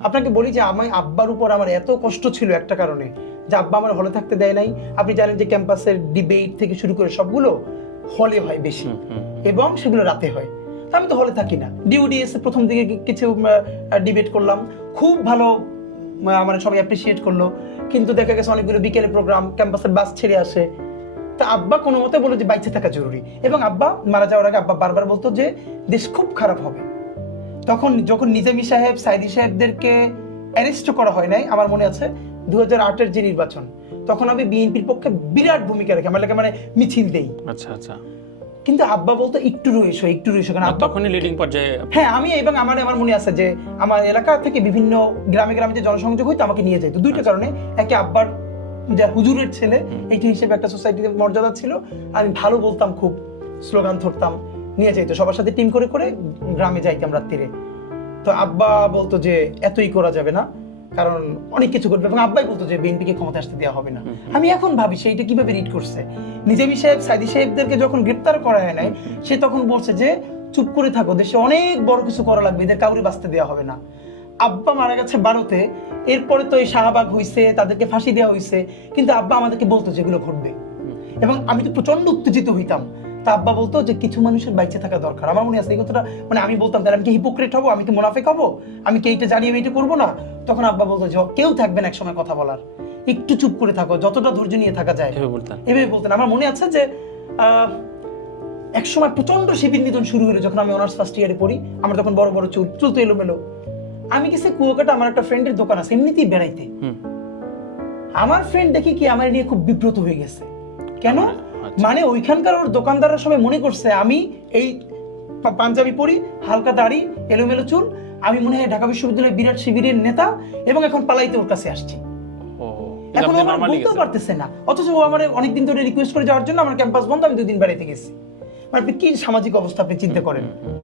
আপনাকে বলি যে আমার আব্বার উপর আমার এত কষ্ট ছিল একটা কারণে, যে আব্বা আমার হলে থাকতে দেয় নাই। আপনি জানেন যে ক্যাম্পাসের ডিবেট থেকে শুরু করে সবগুলো হলে হয় বেশি, এবং সেগুলো রাতে হয়। তো আমি তো হলে থাকি না। ডিউডিএস প্রথম দিকে কিছু ডিবেট করলাম, খুব ভালো, মানে সবাই অ্যাপ্রিসিয়েট করলো। কিন্তু দেখা গেছে অনেকগুলো বিকেলে প্রোগ্রাম, ক্যাম্পাসের বাস ছেড়ে আসে। তা আব্বা কোনো মতে বললো যে বাইচে থাকা জরুরি, এবং আব্বা মারা যাওয়ার আগে আব্বা বারবার বলতো যে দেশ খুব খারাপ হবে। তখন যখন নিজামী সাহেব, সাইদি সাহেবদেরকে অ্যারেস্ট করা হয় নাই, আমার মনে আছে 2008-এর যে নির্বাচন, তখন আমি বিএনপির পক্ষে বিরাট ভূমিকা রেখে আমার মানে মিছিল দেই। আচ্ছা আচ্ছা। কিন্তু আব্বা বলতো একটু রয়েছো, কারণ তখনই লিডিং পর্যায়ে। হ্যাঁ, আমি এবং আমার মনে আছে যে আমার এলাকা থেকে বিভিন্ন গ্রামে গ্রামে যে জনসংযোগ হইতো আমাকে নিয়ে যেত দুইটা কারণে। একে আব্বার যে হুজুরের ছেলে এইটি হিসেবে একটা সোসাইটিতে মর্যাদা ছিল, আমি ভালো বলতাম, খুব স্লোগান ধরতাম, নিয়ে যাইতো সবার সাথে টিম করে করে গ্রামে যাইতাম রাত্রিরে। তো আব্বা বলতো যে এতই করা যাবে না, কারণ অনেক কিছু করবে, এবং আব্বাই বলতো যে বিএনপিকে ক্ষমতা আসতে দেওয়া হবে না। আমি এখন ভাবি সেইটা কিভাবে রিড করছে। নিজামী সাহেব, সাইদি সাহেবদেরকে যখন গ্রেপ্তার করা হয় নাই, সে তখন বলছে যে চুপ করে থাকো, দেশে অনেক বড় কিছু করা লাগবে, এদের কাউরে বাঁচতে দেওয়া হবে না। আব্বা মারা গেছে 12-তে, এরপরে তো এই শাহবাগ হইছে, তাদেরকে ফাঁসি দেওয়া হইছে, কিন্তু আব্বা আমাদেরকে বলতো যেগুলো ঘটবে, এবং আমি তো প্রচন্ড উত্তেজিত হইতাম। তা আব্বা বলতো যে কিছু মানুষের বাইচে থাকা দরকার। আমার মনে আছে এই কথাটা, মানে আমি বলতাম তাহলে আমি কি হিপোক্রেট হবো, আমি কি মুনাফিক হবো, আমি কি এইটা জানিয়ে এইটা করবো না। তখন আব্বা বলতো যে কেউ থাকবেন এক সময় কথা বলার, একটু চুপ করে থাকো, যতটা ধৈর্য নিয়ে থাকা যায়, এভাবে বলতেন। আমার মনে আছে যে এক সময় প্রচন্ড শিবির নিধন শুরু হলো যখন আমি অনার্স ফার্স্ট ইয়ারে পড়ি। আমার তখন বড় বড় চুল তো এলোমেলো। আমি গেছি কুয়াকাটা, আমার একটা ফ্রেন্ডের দোকান আছে, এমনিতেই বেড়াইতে। আমার ফ্রেন্ড দেখি কি আমার নিয়ে খুব বিব্রত হয়ে গেছে। কেন? মানে ওইখানকার ওর দোকানদাররা সবাই মনে করছে আমি এই পাঞ্জাবি পরি, হালকা দাড়ি, এলোমেলো চুল, আমি মনে হয় ঢাকা বিশ্ববিদ্যালয়ের বিরাট শিবিরের নেতা, এবং এখন পালাইতে ওর কাছে আসছি। এখন আমার বলতেও পারতেছে না, অথচ ও আমার অনেকদিন ধরে রিকোয়েস্ট করে যাওয়ার জন্য। আমার ক্যাম্পাস বন্ধ, আমি 2 দিন বেড়াইতে গেছি। মানে কি সামাজিক অবস্থা আপনি চিন্তা করেন।